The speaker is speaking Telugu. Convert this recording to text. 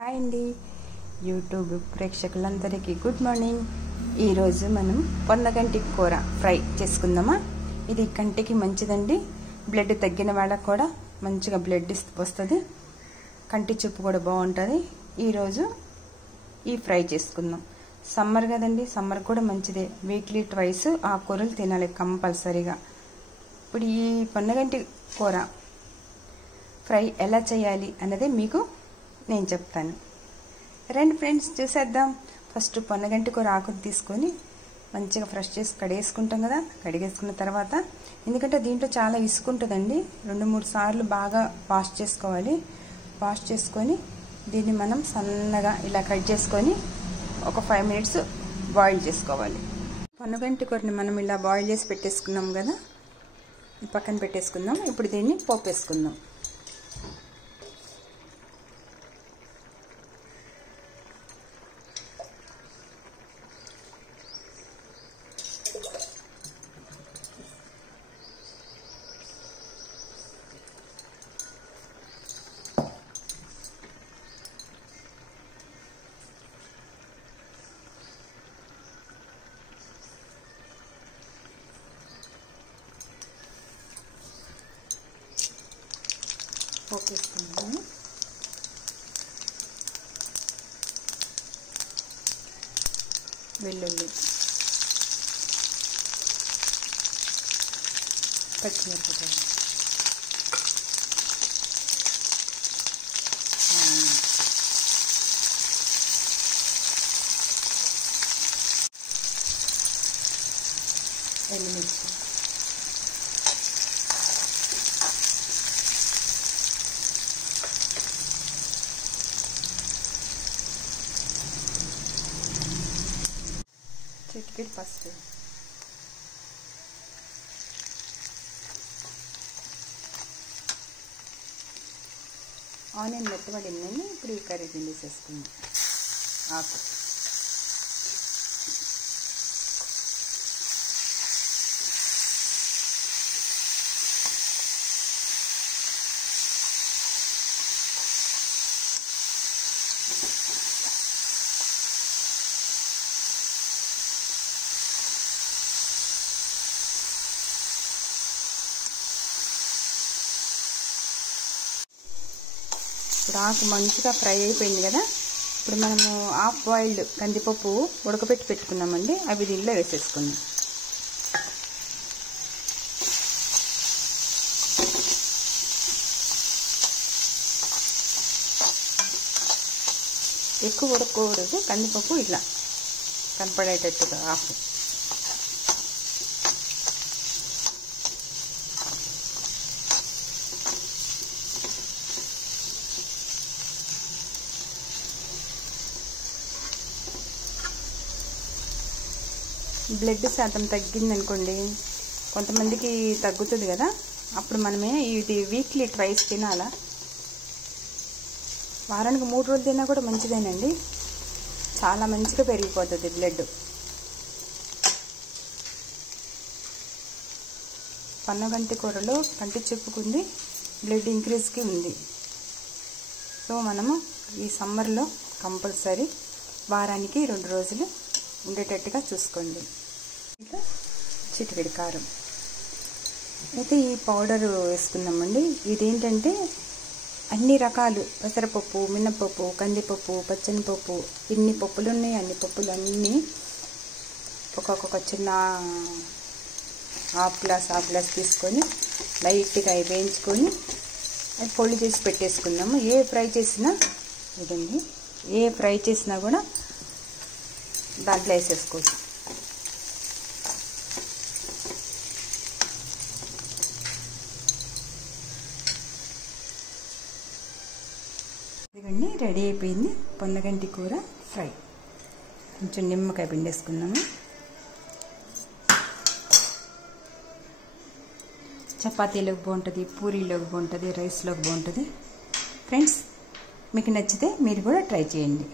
హాయ్ అండి, యూట్యూబ్ ప్రేక్షకులందరికీ గుడ్ మార్నింగ్. ఈరోజు మనం పొన్నగంటి కూర ఫ్రై చేసుకుందామా. ఇది కంటికి మంచిదండి. బ్లడ్ తగ్గిన వాళ్ళకు కూడా మంచిగా బ్లడ్ వస్తుంది. కంటి చూపు కూడా బాగుంటుంది. ఈరోజు ఈ ఫ్రై చేసుకుందాం. సమ్మర్ కదండి, సమ్మర్ కూడా మంచిదే. వీక్లీ ట్వైస్ ఆ కూరలు తినాలి కంపల్సరీగా. ఇప్పుడు ఈ పొన్నగంటి కూర ఫ్రై ఎలా చేయాలి అన్నది మీకు నేను చెప్తాను. రండి ఫ్రెండ్స్, చూసేద్దాం. ఫస్ట్ పొన్నగంటి కూర ఆకుని తీసుకొని మంచిగా ఫ్రెష్ చేసి కడిగేసుకుంటాం కదా. కడిగేసుకున్న తర్వాత, ఎందుకంటే దీంట్లో చాలా ఇసుకుంటుందండి, 2-3 సార్లు బాగా వాష్ చేసుకోవాలి. వాష్ చేసుకొని దీన్ని మనం సన్నగా ఇలా కట్ చేసుకొని ఒక 5 మినిట్స్ బాయిల్ చేసుకోవాలి. పొన్నగంటి కూరని మనం ఇలా బాయిల్ చేసి పెట్టేసుకున్నాం కదా, పక్కన పెట్టేసుకుందాం. ఇప్పుడు దీన్ని పోపు వేసుకుందాం. పోపు వేసుకుందాము. వెల్లుల్లి, పచ్చిమిరపకాయలు, ఎండుమిర్చి, చిటికెడు పసుపు, ఆనియన్ మెత్తబడిందని ఇప్పుడు ఈ కర్రీ వేసేసుకుందాం. ఆకు, ఇప్పుడు ఆకు మంచిగా ఫ్రై అయిపోయింది కదా. ఇప్పుడు మనము హాఫ్ బాయిల్డ్ కందిపప్పు ఉడకబెట్టి పెట్టుకున్నామండి, అవి దీనిలో వేసేసుకుందాం. ఎక్కువ ఉడకకూడదు, కందిపప్పు ఇట్లా కనపడేటట్టుగా హాఫ్. బ్లడ్ శాతం తగ్గిందనుకోండి, కొంతమందికి తగ్గుతుంది కదా, అప్పుడు మనమే ఇది వీక్లీ ట్వైస్ తినాలా. వారానికి 3 రోజులు తిన్నా కూడా మంచిదేనండి, చాలా మంచిగా పెరిగిపోతుంది బ్లడ్. పొన్నగంటి కూరలో కంటి చెప్పుకుంది బ్లడ్ ఇంక్రీజ్కి ఉంది. సో మనము ఈ సమ్మర్లో కంపల్సరీ వారానికి 2 రోజులు ఉండేటట్టుగా చూసుకోండి. ఇంకా చిటికెడు కారం. అయితే ఈ పౌడర్ వేసుకుందామండి. ఇదేంటంటే అన్ని రకాలు పెసరపప్పు, మినపప్పు, కందిపప్పు, పచ్చనిపప్పు, ఇన్ని పప్పులు ఉన్నాయి. అన్ని పప్పులు అన్నీ ఒక్కొక్క చిన్న హాఫ్ గ్లాస్ తీసుకొని లైట్గా వేయించుకొని అది పొడి చేసి పెట్టేసుకుందాము. ఏ ఫ్రై చేసినా కూడా దాంట్లో వేసేసుకోవచ్చు. ఇదిగోండి, రెడీ అయిపోయింది పొన్నగంటి కూర ఫ్రై. కొంచెం నిమ్మకాయ పిండేసుకుందాము. చపాతీలోకి బాగుంటుంది, పూరీలోకి బాగుంటుంది, రైస్లోకి బాగుంటుంది. ఫ్రెండ్స్, మీకు నచ్చితే మీరు కూడా ట్రై చేయండి.